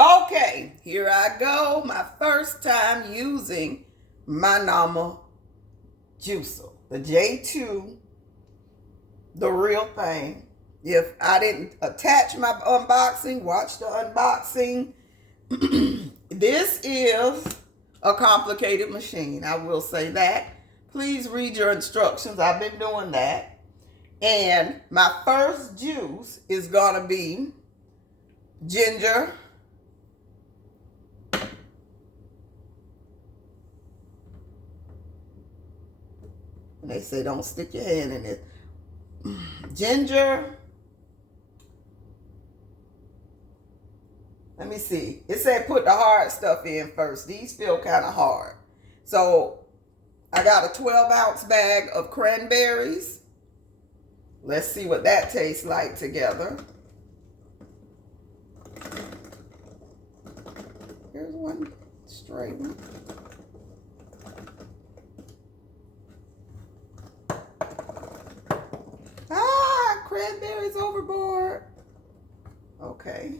Okay, here I go. My first time using my normal juicer. The J2, the real thing. If I didn't attach my unboxing, watch the unboxing. This is a complicated machine. I will say that. Please read your instructions. I've been doing that. And my first juice is going to be ginger, they say don't stick your hand in it. Ginger. Let me see. It said put the hard stuff in first. These feel kind of hard. So I got a 12-ounce bag of cranberries. Let's see what that tastes like together. Here's one straight one. Cranberries overboard. Okay.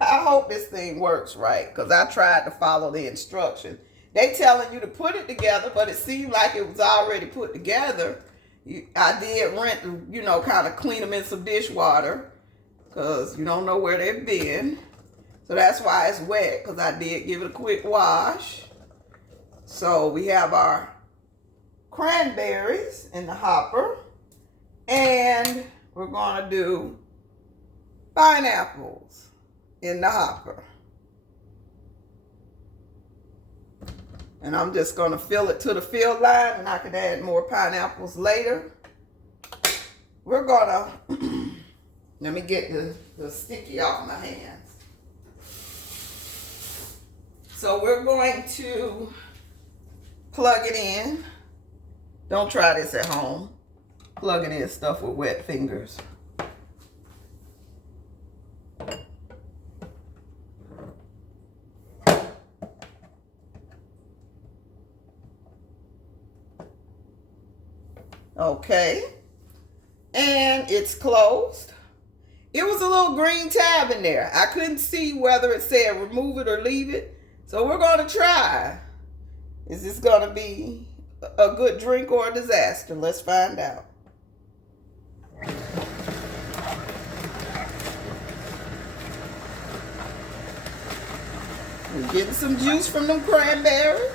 I hope this thing works right, because I tried to follow the instruction. They telling you to put it together, but it seemed like it was already put together. I did kind of clean them in some dishwater, because you don't know where they've been. So that's why it's wet, because I did give it a quick wash. So we have our cranberries in the hopper, and we're going to do pineapples in the hopper. And I'm just going to fill it to the fill line, and I can add more pineapples later. We're going to, let me get the sticky off my hands. So we're going to plug it in. Don't try this at home. Plugging in stuff with wet fingers. Okay. And it's closed. It was a little green tab in there. I couldn't see whether it said remove it or leave it. So we're going to try. Is this going to be a good drink or a disaster? Let's find out. We're getting some juice from them cranberries.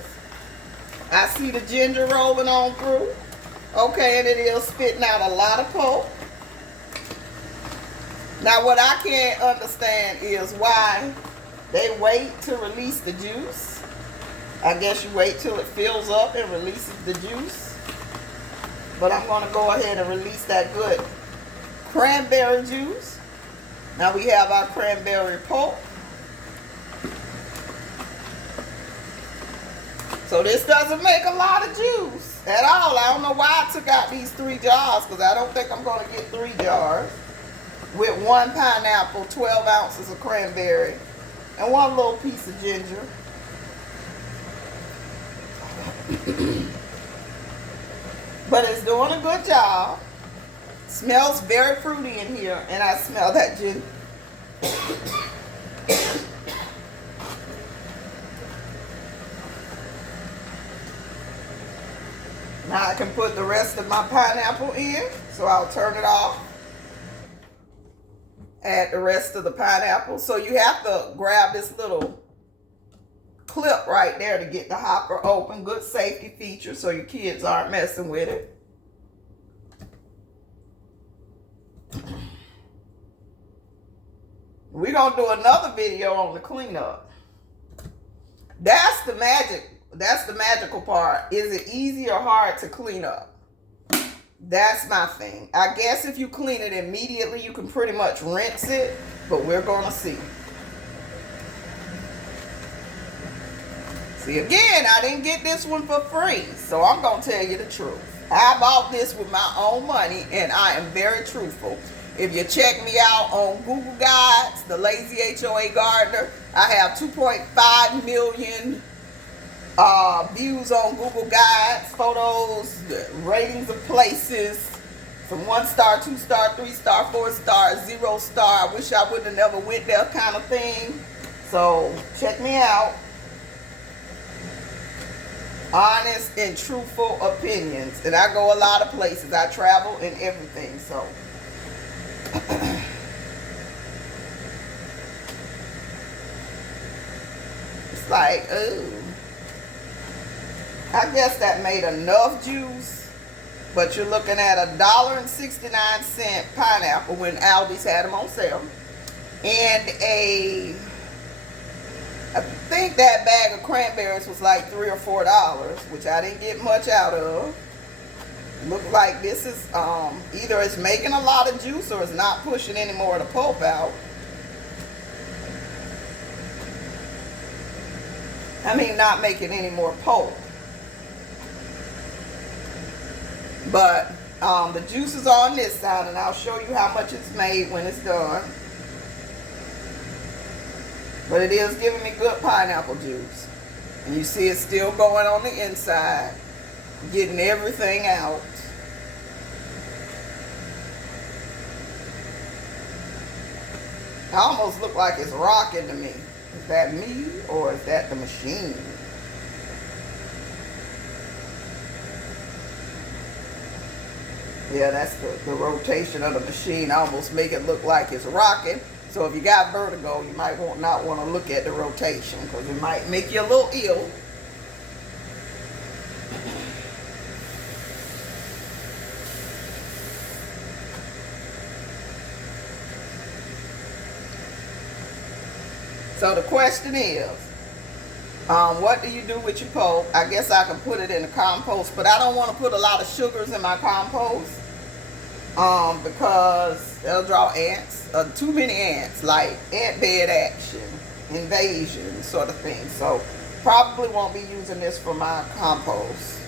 I see the ginger rolling on through. Okay, and it is spitting out a lot of pulp. Now what I can't understand is why they wait to release the juice. I guess you wait till it fills up and releases the juice. But I'm going to go ahead and release that good cranberry juice. Now we have our cranberry pulp. So this doesn't make a lot of juice at all. I don't know why I took out these 3 jars, because I don't think I'm going to get 3 jars with 1 pineapple, 12 ounces of cranberry, and 1 little piece of ginger. But it's doing a good job. Smells very fruity in here, and I smell that ginger. Now I can put the rest of my pineapple in, so I'll turn it off. Add the rest of the pineapple. So you have to grab this little clip right there to get the hopper open. Good safety feature so your kids aren't messing with it. We're going to do another video on the cleanup. That's the magic. That's the magical part. Is it easy or hard to clean up? That's my thing. I guess if you clean it immediately, you can pretty much rinse it, but we're going to see. See, again, I didn't get this one for free, so I'm going to tell you the truth. I bought this with my own money, and I am very truthful. If you check me out on Google Guides, the Lazy HOA Gardener, I have 2.5 million views on Google Guides, photos, ratings of places, From 1 star, 2 star, 3 star, 4 star, 0 star. I wish I would have never went there kind of thing. So check me out. Honest and truthful opinions. And I go a lot of places. I travel and everything. So it's like, ooh. I guess that made enough juice. But you're looking at $1.69 pineapple when Aldi's had them on sale. And I think that bag of cranberries was like $3 or $4, which I didn't get much out of. Look like this is either it's making a lot of juice or it's not pushing any more of the pulp out. I mean, not making any more pulp. But the juice is on this side, and I'll show you how much it's made when it's done. But it is giving me good pineapple juice. And you see it's still going on the inside, getting everything out. It almost look like it's rocking to me. Is that me or is that the machine? Yeah, that's the rotation of the machine. I almost make it look like it's rocking. So if you got vertigo, you might not want to look at the rotation because it might make you a little ill. So the question is, what do you do with your pulp? I guess I can put it in the compost, but I don't want to put a lot of sugars in my compost. Because it'll draw ants, too many ants, like ant bed action, invasion sort of thing. So probably won't be using this for my compost.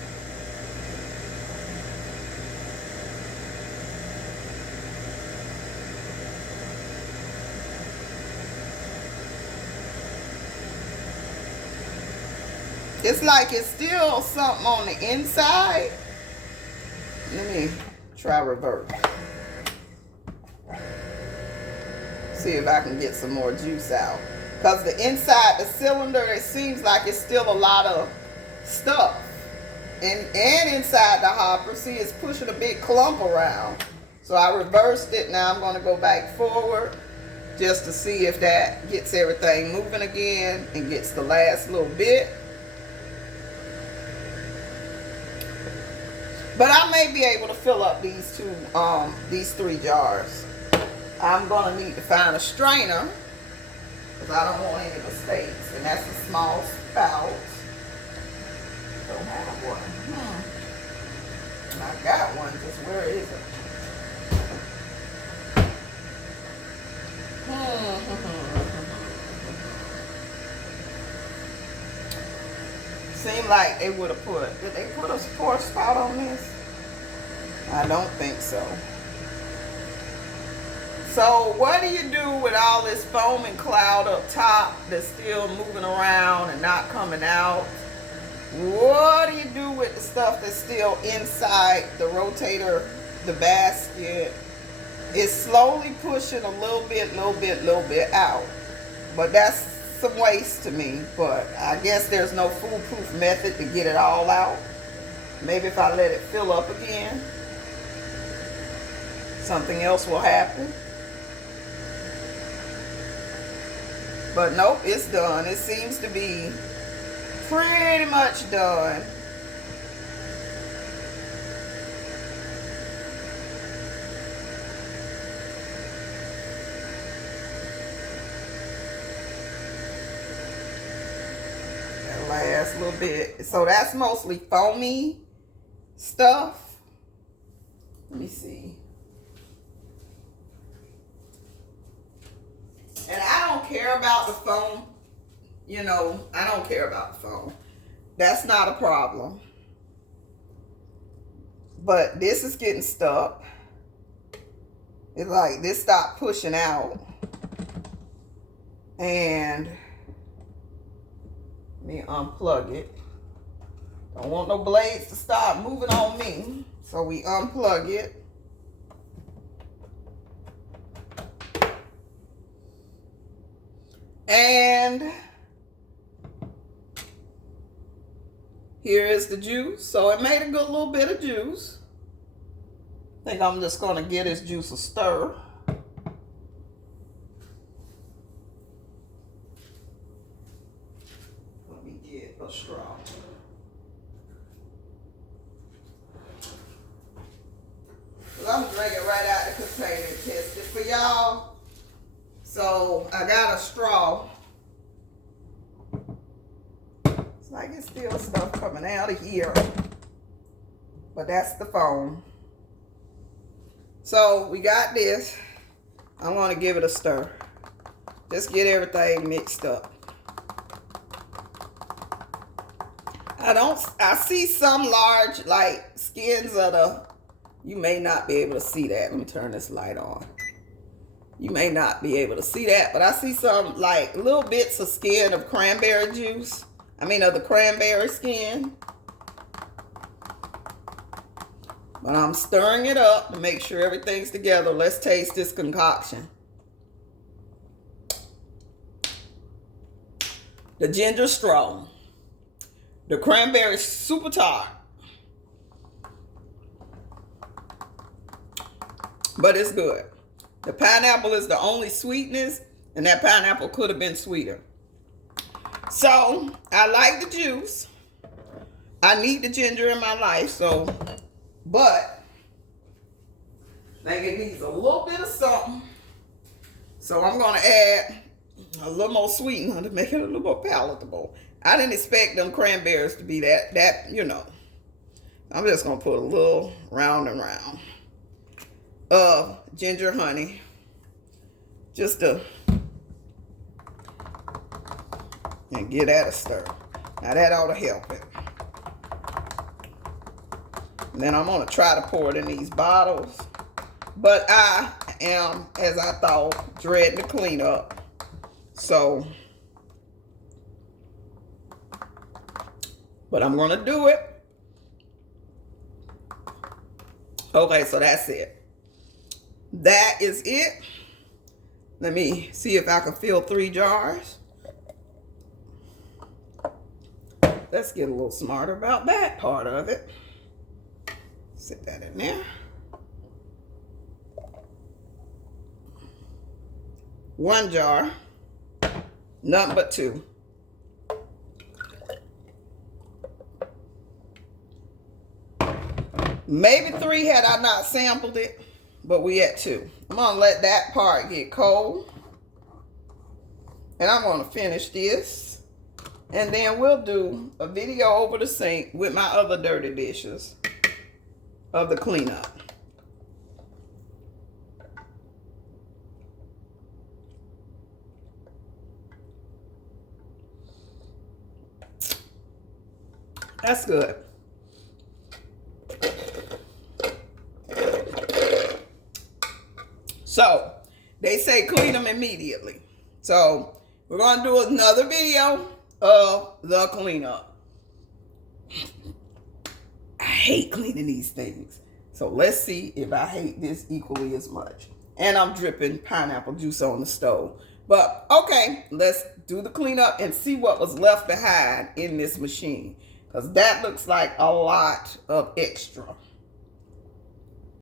It's like it's still something on the inside. Let me try reverse. See if I can get some more juice out. Because the inside, the cylinder, it seems like it's still a lot of stuff. And inside the hopper, see, it's pushing a big clump around. So I reversed it. Now I'm going to go back forward just to see if that gets everything moving again and gets the last little bit. But I may be able to fill up these 3 jars. I'm going to need to find a strainer because I don't want any mistakes. And that's a small spout. Don't have one. And I got one, just where is it? Seemed like they would have did they put a pour spout on this? I don't think so. So what do you do with all this foam and cloud up top that's still moving around and not coming out? What do you do with the stuff that's still inside the rotator, the basket? It's slowly pushing a little bit out. But that's some waste to me, but I guess there's no foolproof method to get it all out. Maybe if I let it fill up again, something else will happen. But nope, it's done. It seems to be pretty much done. Last little bit. So that's mostly foamy stuff. Let me see. And I don't care about the foam. You know, I don't care about the foam. That's not a problem. But this is getting stuck. It's like this stopped pushing out. And let me unplug it. Don't want no blades to start moving on me. So we unplug it. And here is the juice. So it made a good little bit of juice. I think I'm just going to give this juice a stir. Let me get a straw. I'm drinking right out the container and test it for y'all. So I got a straw. It's like it's still stuff coming out of here. But that's the foam. So we got this. I'm going to give it a stir. Just get everything mixed up. I see some large like skins of the, you may not be able to see that. Let me turn this light on. You may not be able to see that, but I see some like little bits of skin of cranberry juice. I mean of the cranberry skin. But I'm stirring it up to make sure everything's together. Let's taste this concoction. The ginger strong. The cranberry super tart. But it's good. The pineapple is the only sweetness, and that pineapple could have been sweeter. So, I like the juice. I need the ginger in my life, so, but I think it needs a little bit of something. So I'm going to add a little more sweetener to make it a little more palatable. I didn't expect them cranberries to be that, you know. I'm just going to put a little round and round of ginger honey. Just to, and give that a stir. Now that ought to help it. And then I'm going to try to pour it in these bottles. But I am, as I thought, dreading to clean up. So, but I'm going to do it. Okay, so that's it. That is it. Let me see if I can fill 3 jars. Let's get a little smarter about that part of it. Sit that in there. 1 jar. Nothing but 2. Maybe 3 had I not sampled it, but we at 2. I'm going to let that part get cold. And I'm going to finish this. And then we'll do a video over the sink with my other dirty dishes of the cleanup. That's good. So, they say clean them immediately. So, we're going to do another video of the cleanup. I hate cleaning these things. So, let's see if I hate this equally as much. And I'm dripping pineapple juice on the stove. But, okay, let's do the cleanup and see what was left behind in this machine. Because that looks like a lot of extra.